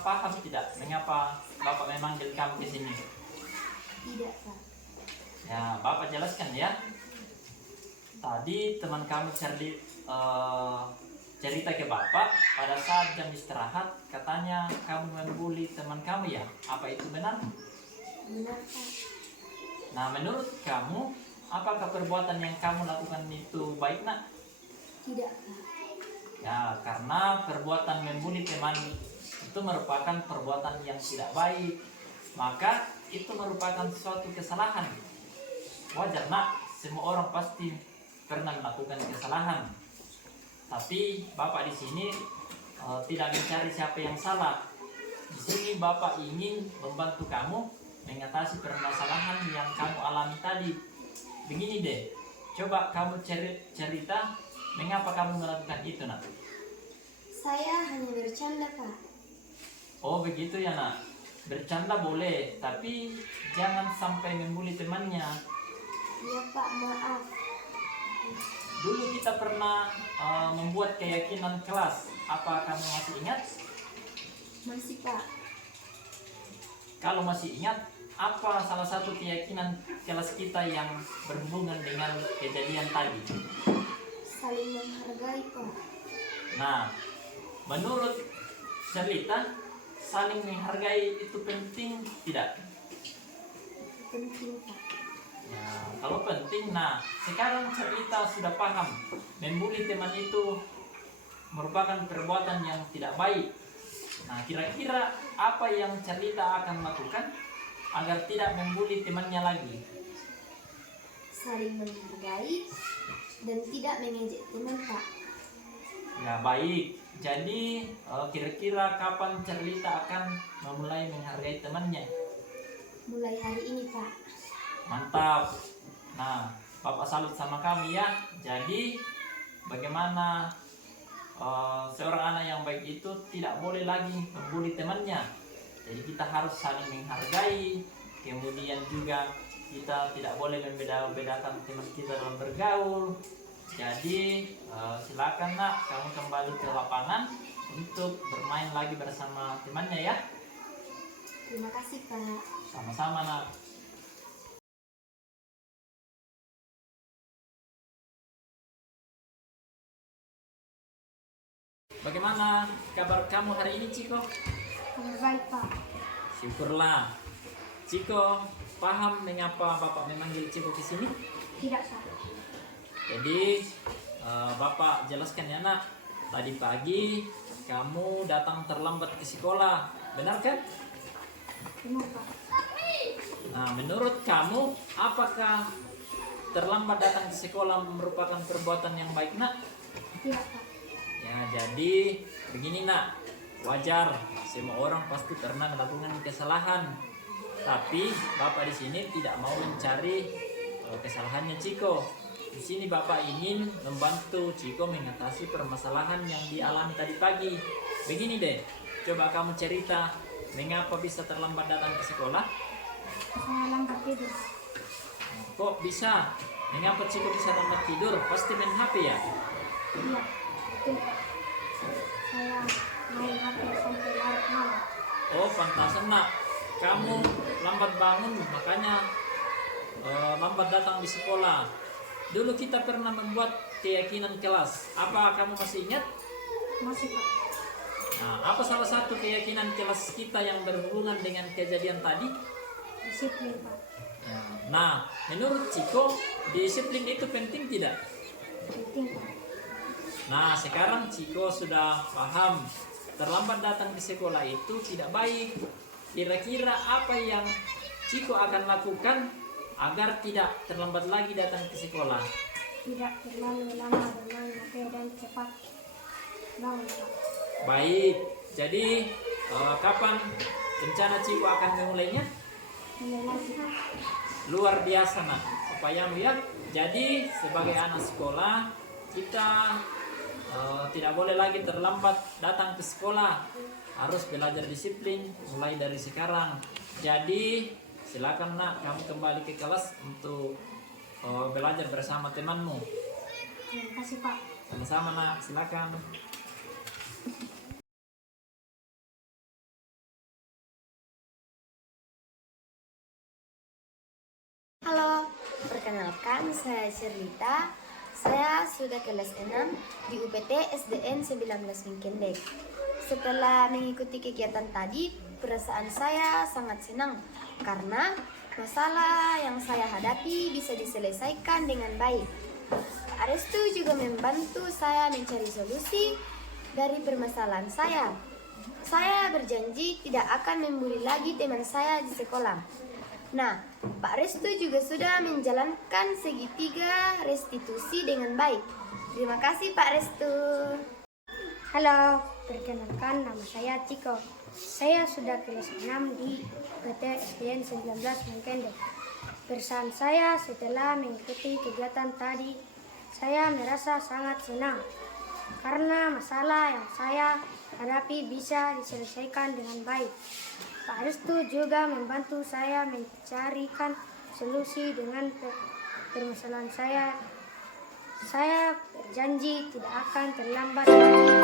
paham tidak mengapa Bapak memanggil kamu ke sini? Tidak, Pak. Ya, Bapak jelaskan ya. Tadi teman kamu cerita ke Bapak pada saat jam istirahat, katanya kamu membuli teman kamu ya. Apa itu benar? Benar, Pak. Nah, menurut kamu, apakah perbuatan yang kamu lakukan itu baik, nak? Tidak, Pak. Ya, karena perbuatan membuli teman itu merupakan perbuatan yang tidak baik, maka itu merupakan suatu kesalahan. Wajar, nak, semua orang pasti pernah melakukan kesalahan. Tapi Bapak di sini tidak mencari siapa yang salah. Di sini Bapak ingin membantu kamu mengatasi permasalahan yang kamu alami tadi. Begini deh, coba kamu cerita mengapa kamu melakukan itu, nak? Saya hanya bercanda, Pak. Oh begitu ya, nak. Bercanda boleh, tapi jangan sampai membuli temannya. Iya, Pak, maaf. Dulu kita pernah membuat keyakinan kelas. Apa kamu masih ingat? Masih, Pak. Kalau masih ingat, apa salah satu keyakinan kelas kita yang berhubungan dengan kejadian tadi? Saling menghargai, Pak. Nah, menurut cerita, saling menghargai itu penting tidak? Penting, Pak. Ya, kalau penting, nah sekarang cerita sudah paham. Membuli teman itu merupakan perbuatan yang tidak baik. Nah, kira-kira apa yang cerita akan lakukan agar tidak membuli temannya lagi? Saling menghargai dan tidak mengejek teman, Pak. Ya, baik. Jadi, kira-kira kapan cerita akan memulai menghargai temannya? Mulai hari ini, Pak. Mantap. Nah, Bapak salut sama kami ya. Jadi, bagaimana seorang anak yang baik itu tidak boleh lagi membuli temannya. Jadi kita harus saling menghargai. Kemudian juga kita tidak boleh membeda-bedakan teman kita dalam bergaul. Jadi silakan, nak, kamu kembali ke lapangan untuk bermain lagi bersama temannya ya. Terima kasih, Pak. Sama-sama, nak. Bagaimana kabar kamu hari ini, Ciko? Kabar baik, Pak. Syukurlah. Ciko, paham mengapa Bapak memanggil Ciko ke sini? Tidak, Pak. Jadi Bapak jelaskan ya, nak. Tadi pagi kamu datang terlambat ke sekolah, benar kan? Benar, Pak. Nah, menurut kamu apakah terlambat datang ke sekolah merupakan perbuatan yang baik, nak? Tidak, Pak. Ya, jadi begini, nak. Wajar, semua orang pasti pernah melakukan kesalahan. Tapi Bapak di sini tidak mau mencari kesalahannya Ciko. Di sini Bapak ingin membantu Ciko mengatasi permasalahan yang dialami tadi pagi. Begini deh, coba kamu cerita mengapa bisa terlambat datang ke sekolah? Saya lambat tidur. Kok bisa? Mengapa Ciko bisa lambat tidur? Pasti main HP ya? Iya, betul, Pak. Saya main HP sampai larut malam. Oh, pantasan, nak. Kamu lambat bangun, makanya lambat datang di sekolah. Dulu kita pernah membuat keyakinan kelas. Apa kamu masih ingat? Masih, Pak. Nah, apa salah satu keyakinan kelas kita yang berhubungan dengan kejadian tadi? Disiplin, Pak. Ya. Nah, menurut Ciko, disiplin itu penting tidak? Penting, Pak. Nah, sekarang Ciko sudah paham terlambat datang ke sekolah itu tidak baik. Kira-kira apa yang Ciko akan lakukan agar tidak terlambat lagi datang ke sekolah? Tidak terlalu lama bermain HP dan cepat bangun, Pak. Baik, jadi kapan rencana Ciko akan memulainya? Mulai lagi, Pak. Luar biasa, nak, upayamu ya. Jadi sebagai anak sekolah kita tidak boleh lagi terlambat datang ke sekolah. Harus belajar disiplin mulai dari sekarang. Jadi silakan, nak, kamu kembali ke kelas untuk belajar bersama temanmu. Terima kasih, Pak. Sama-sama, nak, silakan. Perkenalkan, saya Sherlita. Saya sudah kelas 6 di UPT SDN 19 Mingkendek. Setelah mengikuti kegiatan tadi, perasaan saya sangat senang karena masalah yang saya hadapi bisa diselesaikan dengan baik. Pak Restu juga membantu saya mencari solusi dari permasalahan saya. Saya berjanji tidak akan membuli lagi teman saya di sekolah. Nah, Pak Restu juga sudah menjalankan segitiga restitusi dengan baik. Terima kasih Pak Restu. Halo, perkenalkan nama saya Ciko. Saya sudah kelas 6 di PT SDN 19 Mengkendek. Pesan saya setelah mengikuti kegiatan tadi, saya merasa sangat senang karena masalah yang saya hadapi bisa diselesaikan dengan baik. Pak Restu juga membantu saya mencarikan solusi dengan permasalahan saya. Saya berjanji tidak akan terlambat lagi